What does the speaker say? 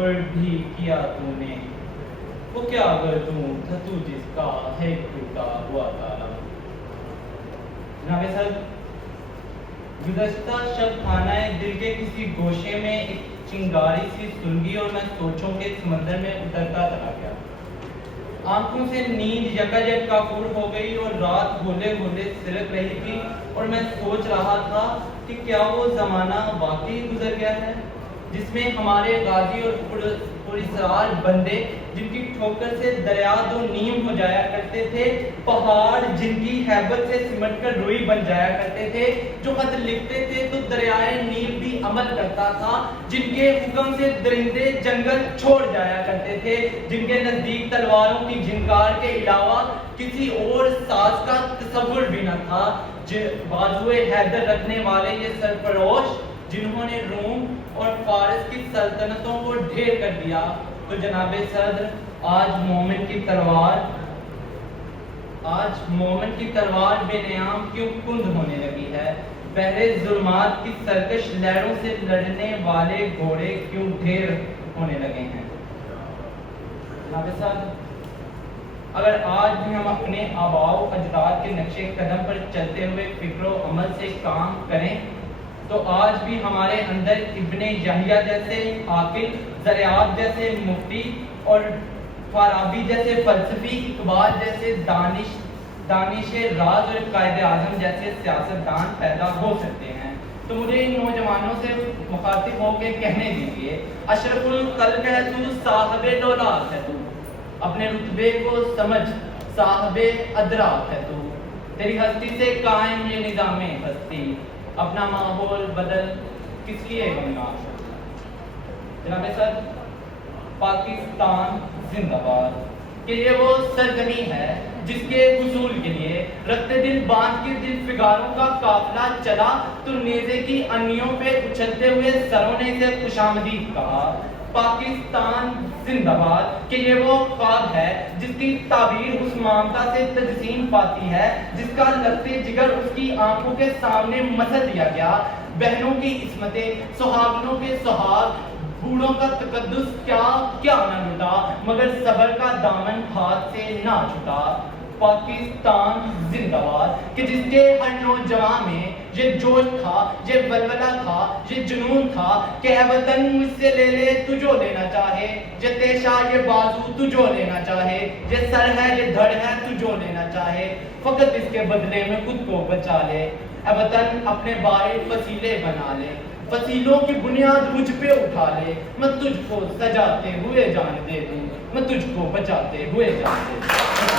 भी किया तूने, वो क्या अगर था तू जिसका है टूटा हुआ तारा। जनाब सर, गुज़श्ता शब खानाए दिल के किसी गोशे में एक चिंगारी सी सुलगी और मैं सोचों के समंदर में उतरता चला गया। आंखों से नींद यकायक काफूर हो गई और रात होले होले सिरक रही थी और मैं सोच रहा था कि क्या वो ज़माना वाकई गुजर गया है जिसमें हमारे गाजी और पुरस्कार बंदे जिनकी ठोकर से दरिया दो नीम हो जाया करते थे, पहाड़ जिनकी हैबत से सिमट कर रुई बन जाया करते थे, जो खत लिखते थे तो दरियाए नील भी अमल करता था, जिनके हुक्म से दरिंदे जंगल छोड़ जाया करते थे, जिनके नजदीक तलवारों की झिंकार के अलावा किसी और साज का तस्वुर भी न था, बाजुए हैदर रखने वाले ये सरफरोश जिन्होंने रोम और फारस की सल्तनतों को ढेर कर दिया। तो जनाबे सदर, आज मोमिन की तलवार बेनियाम क्यों कुंद होने लगी है? बहरे जुल्मात की सरकश लहरों से लड़ने वाले घोड़े क्यों ढेर होने लगे हैं? जनाबे सदर, अगर आज भी हम अपने आबाओ अजदाद के नक्शे कदम पर चलते हुए फिक्र अमल से काम करें तो आज भी हमारे अंदर इब्ने यहिया जैसे आकिल, ज़रियाब जैसे मुफ्ती और फाराबी जैसे फलसफी, इकबाल जैसे दानिश राज और कायदे आज़म जैसे सियासतदान पैदा हो सकते हैं। तो मुझे इन नौजवानों से मुखातिब होकर कहने दीजिए, अशरफुल खल्क़ है तू, साहिबे दौलत है तू, अपने रुतबे को समझ, साहिबे अदराक है तू, तेरी हस्ती से कायम ये निज़ामे हस्ती, अपना माहौल बदल किस लिए बनना। जनाबे सर, पाकिस्तान जिंदाबाद कि ये वो सरजमी है जिसके हुसूल के लिए रखते दिल बांध के दिल फिगारों का काफिला चला, तो नेज़े की अन्नियों पे उछलते हुए सरों ने इसे खुशामदीद कहा। पाकिस्तान जिंदाबाद कि ये वो ख्वाब है जिसकी ताबीर उस ममता से तजसीम पाती है जिसका लगते जिगर उसकी आंखों के सामने मसल दिया गया। बहनों की इस्मतें, सुहागनों के सुहाग, बूढ़ों का तकद्दुस क्या क्या न लुटा, मगर सबर का दामन हाथ से ना छूटा। पाकिस्तान जिंदाबाद कि जिसके हर नौजवान में ये जोश था, ये बलबला था, ये जुनून था कि ऐ वतन मुझसे ले ले तू जो लेना चाहे, ये तेशा ये बाजू तू जो लेना चाहे, ये सर है ये धड़ है तू जो लेना चाहे, फकत इसके बदले में खुद को बचा ले। ऐ वतन अपने बारे फसीले बना ले, फसीलों की बुनियाद मुझ पे उठा ले, मैं तुझको सजाते हुए जान दे दूं, मैं तुझको बचाते हुए जान दे दूं।